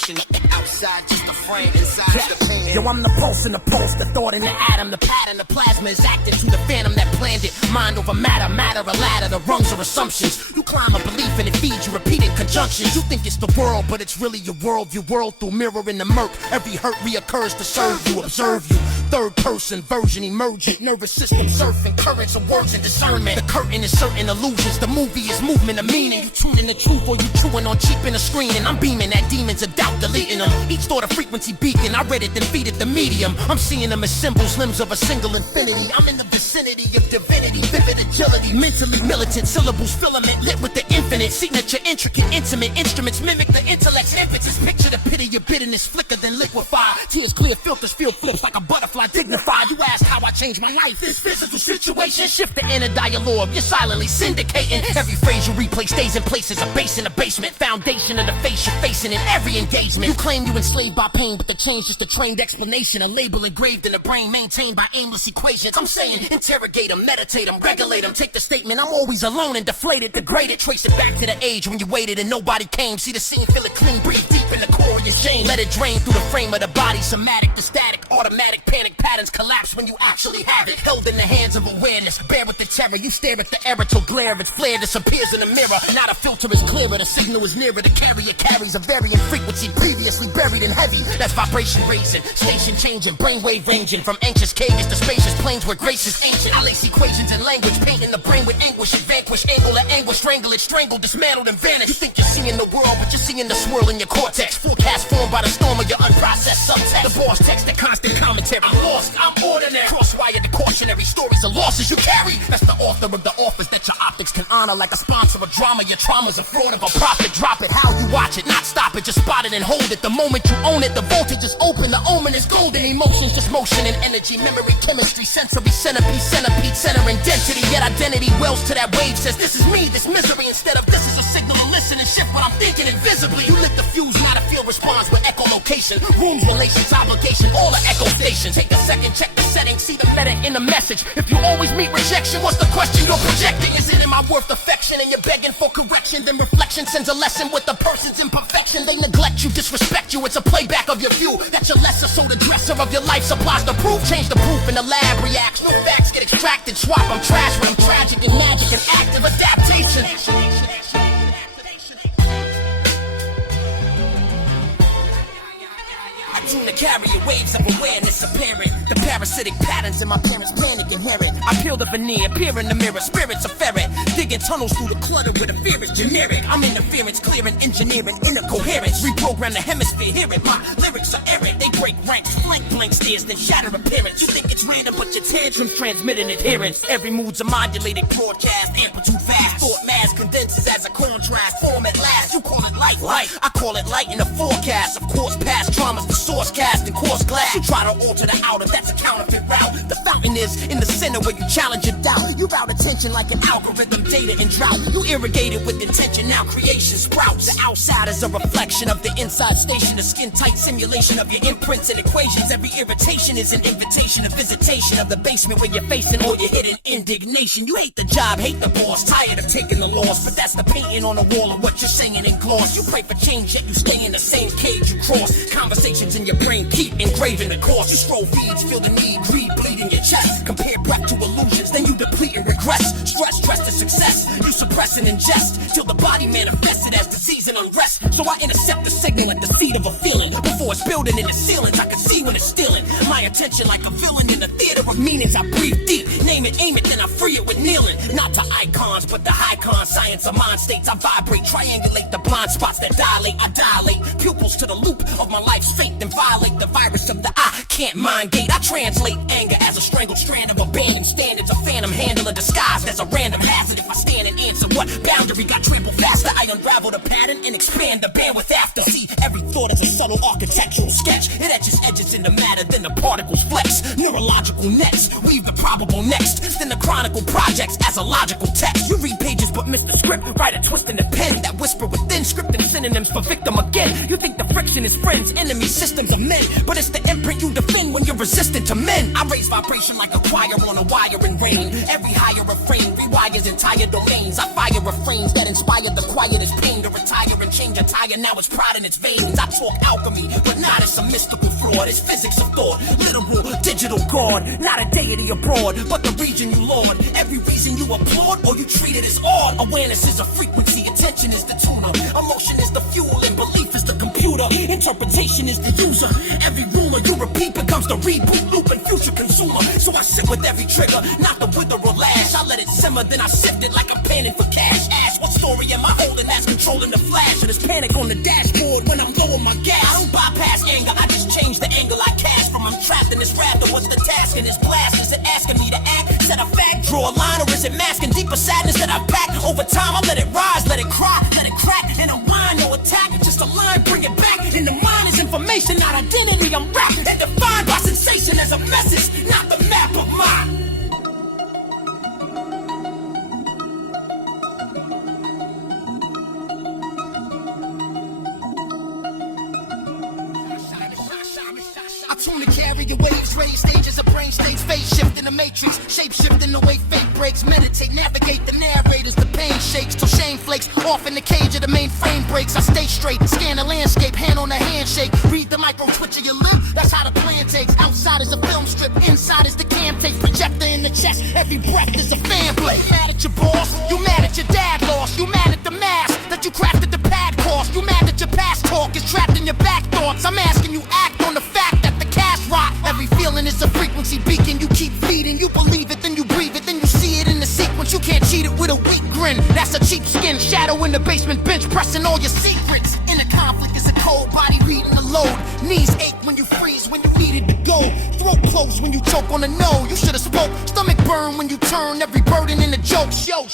situation. Outside just a frame, inside is the pain. Yo, I'm the pulse and the pulse, the thought in the atom, the pattern, the plasma is acting to the phantom that planned it. Mind over matter, matter a ladder, the rungs are assumptions. You climb a belief and it feeds you repeated conjunctions. You think it's the world, but it's really your world. Your world through mirror in the murk. Every hurt reoccurs to serve you, observe you. Third person version emergent, nervous system surfing, currents of words and discernment. The curtain is certain illusions, the movie is movement of meaning. You tuning the truth or you chewing on cheap in the screen. And I'm beaming at demons of doubt, deleting them. Each thought a frequency beacon, I read it then feed it the medium. I'm seeing them as symbols, limbs of a single infinity. I'm in the vicinity of divinity, vivid agility, mentally militant, syllables filament lit with the infinite. Signature, intricate, intimate instruments mimic the intellect's impetus. Picture the pit of your bitterness flicker then liquefy. Tears clear, filters feel flips like a butterfly dignified. You ask how I changed my life. This physical situation shift the inner dialogue. You're silently syndicating. Every phrase you replay stays in place as a base in the basement. Foundation of the face you're facing in every engagement. You claim you enslaved by pain, but the change just a trained explanation. A label engraved in the brain, maintained by aimless equations. I'm saying interrogate them, meditate them, regulate them. Take the statement, I'm always alone and deflated, degraded. Trace it back to the age when you waited and nobody came. See the scene, feel it clean, breathe deep in the core of your shame. Let it drain through the frame of the body. Somatic to static, automatic panic patterns collapse when you actually have it. Held in the hands of awareness, bear with the terror. You stare at the error till glare of its flare disappears in the mirror. Not a filter is clearer, the signal is nearer. The carrier carries a varying frequency previously buried in heavy. That's vibration raising, station changing, brainwave ranging from anxious cages to spacious planes where grace is ancient. I lace equations and language, painting the brain with anguish. It vanquish, angle and anguish, strangle it, strangle, dismantled and vanish. You think you're seeing the world, but you're seeing the swirl in your cortex. Forecast formed by the storm of your unprocessed subtext. The boss text, the constant commentary. I'm lost, I'm ordinary. Crosswire, the cautionary stories of losses you carry. That's the author of the office that your optics can honor like a sponsor of drama. Your trauma's a fraud of a profit. Drop it, how you watch it, not stop it, just spot it and hold it. The moment you own it, the voltage is open, the omen is golden. Emotions just motion and energy, memory, chemistry, sensory, centipede, center and density. Yet identity wells to that wave, says this is me, this misery. Instead of this is a signal to listen and shift what I'm thinking invisibly. You lit the fuse, not a field response with echolocation. Rooms, relations, obligation, all the echo stations. Take a second, check the settings, see the meta in the message. If you always meet rejection, what's the question you're projecting? Is it in my worth affection and you're begging for correction? Then reflection sends a lesson with the person's imperfection. They neglect you, disrespect you, it's a playback of your view. That you're lesser, so the dresser of your life supplies the proof. Change the proof and the lab reacts. No facts get extracted, swap, I'm trash when I'm tragic and magic and active adaptation. Tune to carry waves of awareness apparent. The parasitic patterns in my parents' panic inherent. I peel the veneer, peer in the mirror, spirits a ferret. Digging tunnels through the clutter where the fear is generic. I'm interference, clearing, engineering, inner coherence. Reprogram the hemisphere, hear it. My lyrics are errant, they break ranks. Blank stares, then shatter appearance. You think it's random, but your tantrums transmitting adherence. Every mood's a modulated broadcast, amplitude fast. Thought mass condenses as a contrast. Form at last, you call it light. I call it light in the forecast. Of course, past trauma's the source cast and coarse glass. You try to alter the outer, that's a counterfeit route. The fountain is in the center where you challenge your doubt. You route attention like an algorithm, data and drought. You irrigate it with intention, now creation sprouts. The outside is a reflection of the inside station. A skin-tight simulation of your imprints and equations. Every irritation is an invitation, a visitation of the basement where you're facing all your hidden indignation. You hate the job, hate the boss, tired of taking the loss. But that's the painting on the wall of what you're saying in gloss. You pray for change, yet you stay in the same cage you cross. Conversations in your brain keep engraving the course. You scroll feeds, feel the need, greed, bleed in your chest. Compare prep to illusions, then you deplete and regress. Stress to success, you suppress and ingest till the body manifested as disease and unrest. So I intercept the signal at the seed of a feeling. Before it's building in the ceilings, I can see when it's stealing my attention like a villain in a theater of meanings. I breathe deep, name it, aim it, then I free it with kneeling. Not to icons, but the high con science of mind states. I vibrate, triangulate the blind spots that dilate. I dilate pupils to the loop of my life's fate, then violate the virus of the I can't mind gate. I translate anger as a strangled strand of abandoned standards. A phantom handler disguised as a random hazard. If I stand and answer what boundary got trampled faster, I unravel the pattern and expand the bandwidth after. See, every thought is a subtle architectural sketch. It etches edges into matter, then the particles flex. neurological nets. Weave the probable next, then the chronicle projects as a logical text. You read pages but miss the script, write a twist in the pen. That whisper within, scripting synonyms for victim again. You think the friction is friends, enemies, systems of men, but it's the imprint you defend when you're resistant to men. I raise vibration like a choir on a wire in rain. Every higher refrain rewires entire domains. I fire refrains that inspire the quietest pain to retire and change attire. Now it's pride in its veins. I talk alchemy, but not as a mystical fraud. It's physics of thought, literal, digital god. Not a deity abroad, but the region you lord. Every reason you applaud or you treat it as odd. Awareness is a frequency, attention is the tuner. Emotion is the fuel and belief is the computer. Interpretation is the user. Every ruler you repeat becomes the reboot loop and future consumer. So I sit with every trigger, not the wither or lash. I let it simmer, then I sift it like I'm panning for cash. Ask what story am I holding that's controlling the flash? And there's panic on the dashboard when I'm low on my gas. I don't bypass anger, I just change the angle I cast. From I'm trapped in this raptor, what's the task in this blast? Is it asking me to act? Set a fact, draw a line, or is it masking deeper sadness that I pack? Over time I let it rise, let it cry, let it crack. And a whine, no attack, just a line, bring it back. In the mind is information, not identity. I'm wrapped and defined by sensation as a message, not the map of mine. I tune to carry your waves, raise stages of brain states, phase shift in the matrix, shape shift in the way fate breaks, meditate, navigate the narrators, the pain shakes till shame flakes, off in the cage of the mainframe breaks. I stay straight, scan the landscape, hand on the handshake, read the micro twitch of your lip, that's how the plan takes. Outside is a film strip, inside is the cam takes, projector in the chest, every breath is a fan play. Mad at your boss, you mad at your dad lost, you mad at the mask that you crafted the pad cost, you mad that your past talk is trapped in your back thoughts. I'm asking you act on the fact that the cash rot. Every feeling is a frequency beacon you keep feeding. You believe it, then you breathe it, then you see it in the sequence. You can't cheat it with a weak grin. That's a cheap skin. Shadow in the basement bench, pressing all your secrets. In a conflict is a cold body reading the load. Knees ache when you freeze, when you needed to go. Throat close when you choke on the no. You should've spoke. Stomach burn when you turn every burden into jokes. Yo,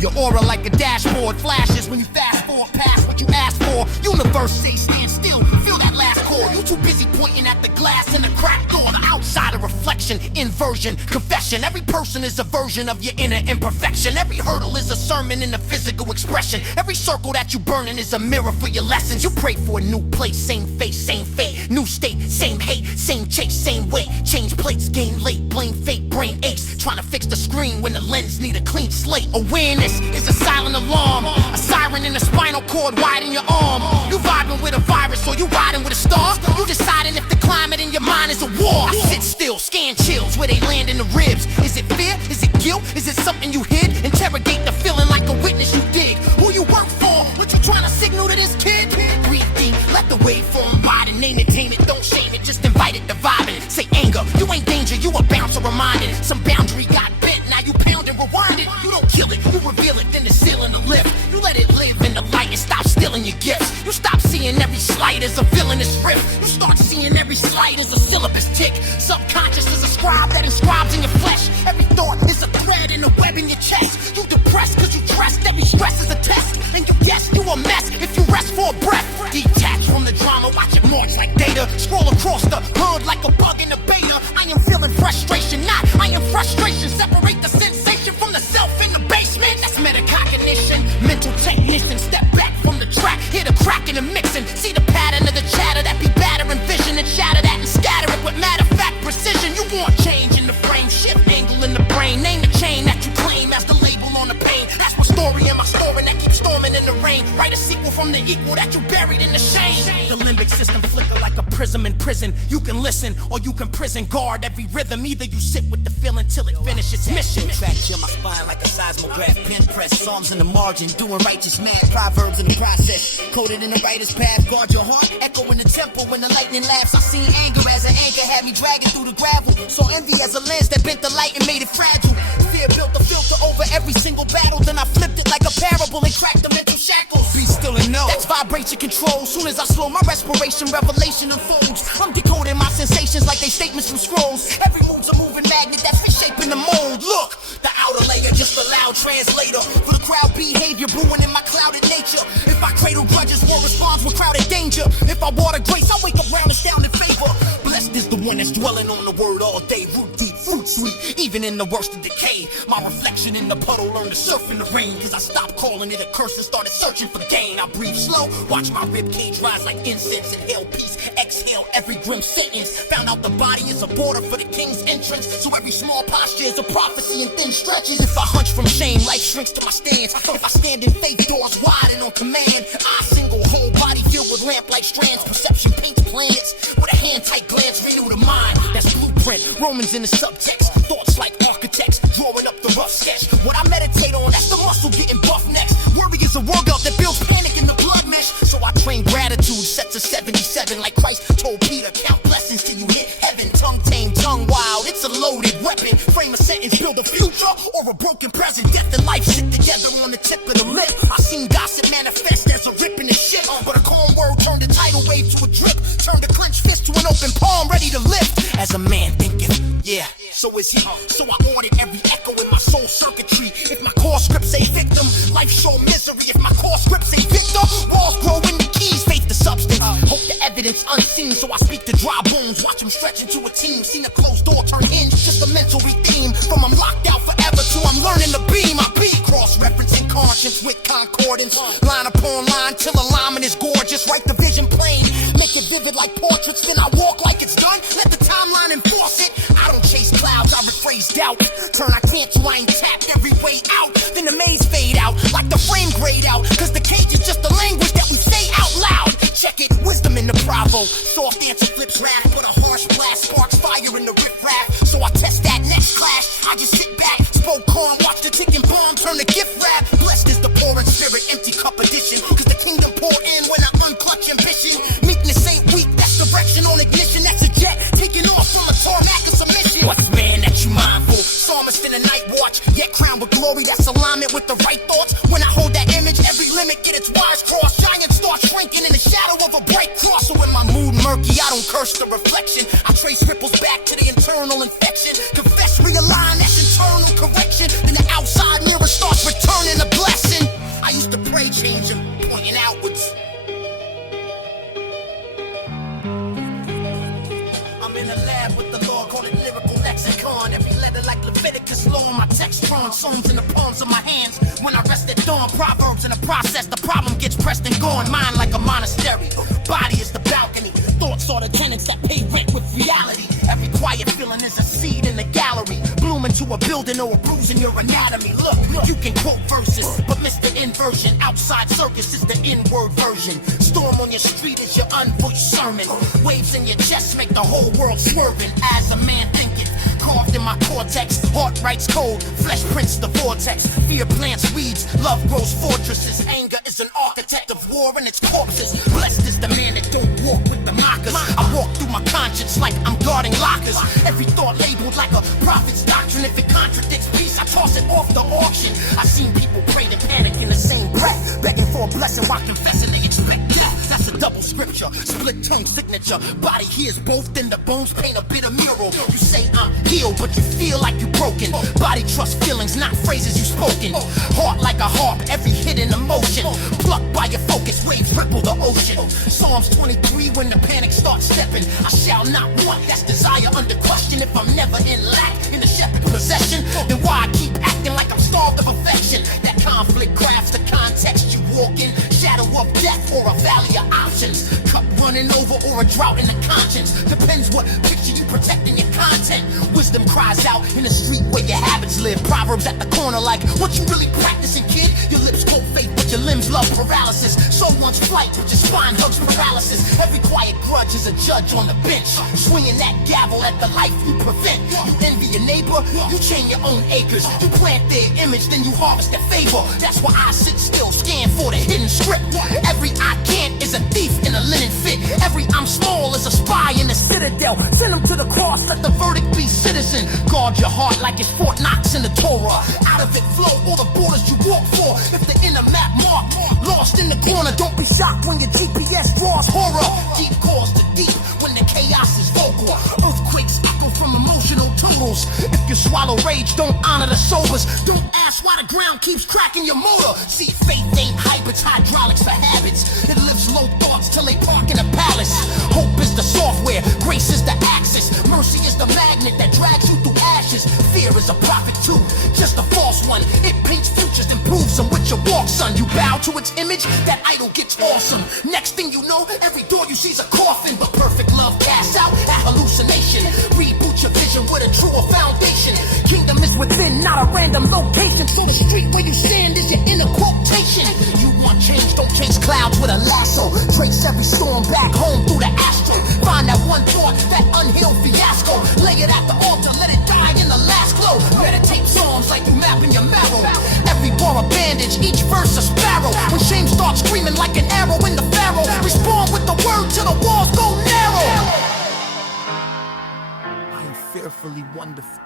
your aura like a dashboard flashes when you fast forward past what you asked for. Universe say stand still, feel that last chord. You too busy pointing at the glass and the cracked door. The outside a reflection, inversion, confession. Every person is a version of your inner imperfection. Every hurdle is a sermon in the physical expression. Every circle that you burning is a mirror for your lessons. You pray for a new place, same face, same fate. New state, same hate, same chase, same weight. Change plates, game late, blame fate, brain aches. Trying to fix the screen when the lens need a clean slate. Awareness is a silent alarm, a siren in the spinal cord, wide in your arm. You vibing with a virus or you riding with a star? You deciding if the climate in your mind is a war. I sit still, scan chills where they land in the ribs. Is it fear? Is it guilt? Is it something you hid? Interrogate the feeling like a witness you dig. Who you work for? What you trying to signal to this kid? Breathe deep, let the waveform ride and name it, tame it, don't shame it, just invite it, dividing. Say anger, you ain't danger, you a bouncer reminded. Some boundary got bent, now you pound and rewind it. You don't kill it, you reveal it, then the ceiling the lift. You let it live in the light and stop stealing your gifts. You stop seeing every slight as a villainous rift. You start seeing every slight as a syllabus tick. Subconscious is a scribe that inscribes in your flesh. Every thought is a thread in a web in your chest. You depressed cause you trust every stress is a test. And you guess you a mess if you rest for a breath. Detach from the drama, watch it march like data. Scroll across the hood like a bug in a beta. I am feeling frustration, not I am frustration. Separate the sensation from the self in the basement. That's metacognition, mental technician. Step back from the track, hear the crack in the mixing. See the pattern of the chatter that be battering vision and shatter that and scatter it with matter of fact precision. You want change in the frame, shift angle in the brain. Name the chain that you claim as the label on the pain. That's my story and my story that keeps storming in the rain. Write a sequel from the equal that you buried in the shame. The limbic system flicker like a prism in prison. You can listen or you can prison guard every rhythm. Either you sit with the feeling till it finishes its mission. Track chill my spine like a seismograph. Pen press, psalms in the margin. Doing righteous math, proverbs in the process. Coded in the writer's path. Guard your heart, echo in the temple when the lightning laughs. I seen anger as an anchor, had me dragging through the gravel. Saw envy as a lens that bent the light and made it fragile. Fear built a filter over every single battle. Then I flipped it like a parable and cracked the mental shackles. Be still and know. That's vibration control. Soon as I slow my respiration, revelation unfolds. I'm decoding my sensations like they statements from scrolls. Every move's a moving magnet that's reshaping the mold. Look, the outer layer just a loud translator for the crowd behavior, brewing in my clouded nature. If I cradle grudges, war responds with crowded danger. If I water grace, I wake up round astounded favor. Blessed is the one that's dwelling on the word all Even in the worst of decay, my reflection in the puddle learned to surf in the rain. Cause I stopped calling it a curse and started searching for gain. I breathe slow, watch my ribcage rise like incense. Inhale peace, exhale every grim sentence. Found out the body is a border for the king's entrance. So every small posture is a prophecy in thin stretches. If I hunch from shame, life shrinks to my stance. If I stand in faith, doors wide and on command. I single whole body filled with lamp-like strands. Perception paints planets with a hand-tight glance. Renew the mind, that's blueprint. Romans in the subtext. Thoughts like architects, drawing up the rough sketch. What I meditate on, that's the muscle getting buff next. Worry is a workout that builds panic in the blood mesh. So I train gratitude, set to 77. Like Christ told Peter, count blessings till you hit heaven. Tongue tame, tongue wild, it's a loaded weapon. Frame a sentence, build a future or a broken present. Death and life sit together on the tip of the lip. I seen gossip manifest as a rip in the shit. But a calm word turned a tidal wave to a drip. Turned a clenched fist to an open palm ready to lift. As a man thinketh, yeah, so is he. So I audit every echo in my soul circuitry. If my core script say victim, life show misery. If my core script say victor, walls grow in the keys. Faith the substance, hope the evidence unseen. So I speak to dry bones, watch them stretch into a team. Seen a closed door turn hinge, just a mental redeem. From I'm locked out forever to I'm learning to beam. I be cross-referencing conscience with concordance. Line upon line till alignment is gorgeous. Write the vision plain, make it vivid like portraits. Then I walk like it's done, let the timeline enforce it. I don't chase clouds, I rephrase doubt. Turn I can't till I ain't tapped every way out. Then the maze fade out, like the frame grayed out. Cause the cage is just the language that we say out loud. Check it, wisdom in the bravo. Soft answer flips wrath, but a harsh blast sparks fire in the riff-raff. So I test that next clash, I just sit back, spoke calm, watch the ticking bomb turn to gift wrap. Blessed is the pouring spirit, empty cup edition. Cause the kingdom pour in when I unclutch ambition. Meekness ain't weak, that's direction on ignition. That's a jet, taking off from a tarmac of submission. What's man that you mindful? Psalmist in the night watch, yet crowned with glory. That's alignment with the right thoughts. When I hold that image, every limit get its wires crossed. Giants start shrinking in the shadow of a bright cross. So when my mood murky, I don't curse the reflection. I trace ripples back to the internal infection. Confess, realign, that's internal correction. Then the outside mirror starts returning a blessing. I used to pray, change him, pointing outwards. I'm in a lab with the Lord, call it lyrical lexicon. Every letter like Leviticus law on my text drawn. Songs in the palms of my hands. When I rest at dawn, proverbs in the process. The problem gets pressed and gone. Mind like a monastery. Body is the balcony. Thoughts are the tenants that pay rent with reality. Every quiet feeling is a seed in the gallery. Bloom into a building or a bruise in your anatomy. Look, you can quote verses, but miss the inversion. Outside circus is the inward version. Storm on your street is your unvoiced sermon. Waves in your chest make the whole world swerving. As a man thinketh, carved in my cortex. Heart writes code, flesh prints the vortex. Fear plants weeds, love grows fortresses. Anger is an architect of war and its corpses. Blessed is the man that don't walk with the mockers. I walk through my conscience like I'm guarding lockers. Every thought labeled like a prophet's doctrine. If it contradicts peace, I toss it off the auction. I've seen people pray to panic in the same breath, begging for a blessing while confessing they expect death. That's a double scripture, split tongue signature. Body hears both, then the bones paint a bitter mural. You say I'm healed, but you feel like you're broken. Body trust feelings, not phrases you spoken. Heart like a harp, every hidden emotion. Plucked by your focus, waves ripple the ocean. Psalms 23, when the panic starts stepping. I shall not want, that's desire under question. If I'm never in lack, in the shepherd possession, then why I keep acting like I'm starved of affection? That conflict crafts the context you walk in. Shadow of death or a valley of options. Cup running over or a drought in the conscience. Depends what picture you protect in your content. Wisdom cries out in the street where your habits live. Proverbs at the corner like, what you really practicing, kid? Your lips quote faith, but your limbs love paralysis. So wants flight, but your spine hugs paralysis. Every quiet grudge is a judge on the bench, swinging that gavel at the life you prevent. You envy your neighbor, you chain your own acres. You plant their image, then you harvest their favor. That's why I sit still, scan for the hidden script. Every I can't is a thief in a linen fit. Every I'm small is a spy in a citadel. Send them to the cross, let the verdict be citizen. Guard your heart like it's Fort Knox in the Torah. Out of it flow all the borders you walk for. If the inner map mark, lost in the corner, don't be shocked when your GPS draws horror. Deep calls to deep when the chaos is vocal. Earthquakes echo from emotional totals. If your swallow rage, don't honor the sobers. Don't ask why the ground keeps cracking your motor. See, faith ain't hype, it's hydraulics for habits. It lifts low thoughts till they park in a palace. Hope is the software, grace is the axis. Mercy is the magnet that drags you through ashes. Fear is a prophet too, just a false one. It paints futures and proves them with your walk, son. You bow to its image, that idol gets awesome. Next thing you know, every door you see's a coffin. But perfect love casts out at hallucination. Reboot your vision with a truer foundation. Kingdom is within, not a random location. So the street where you stand is your inner quotation. You want change, don't chase clouds with a lasso. Trace every storm back home through the astro. Find that one thought, that unhealed fiasco. Lay it at the altar, let it die in the last glow. Meditate psalms like you mapping your marrow. Every bar a bandage, each verse a sparrow. When shame starts screaming like an arrow in the pharaoh, respond with the word till the walls go narrow. I am fearfully wonderful.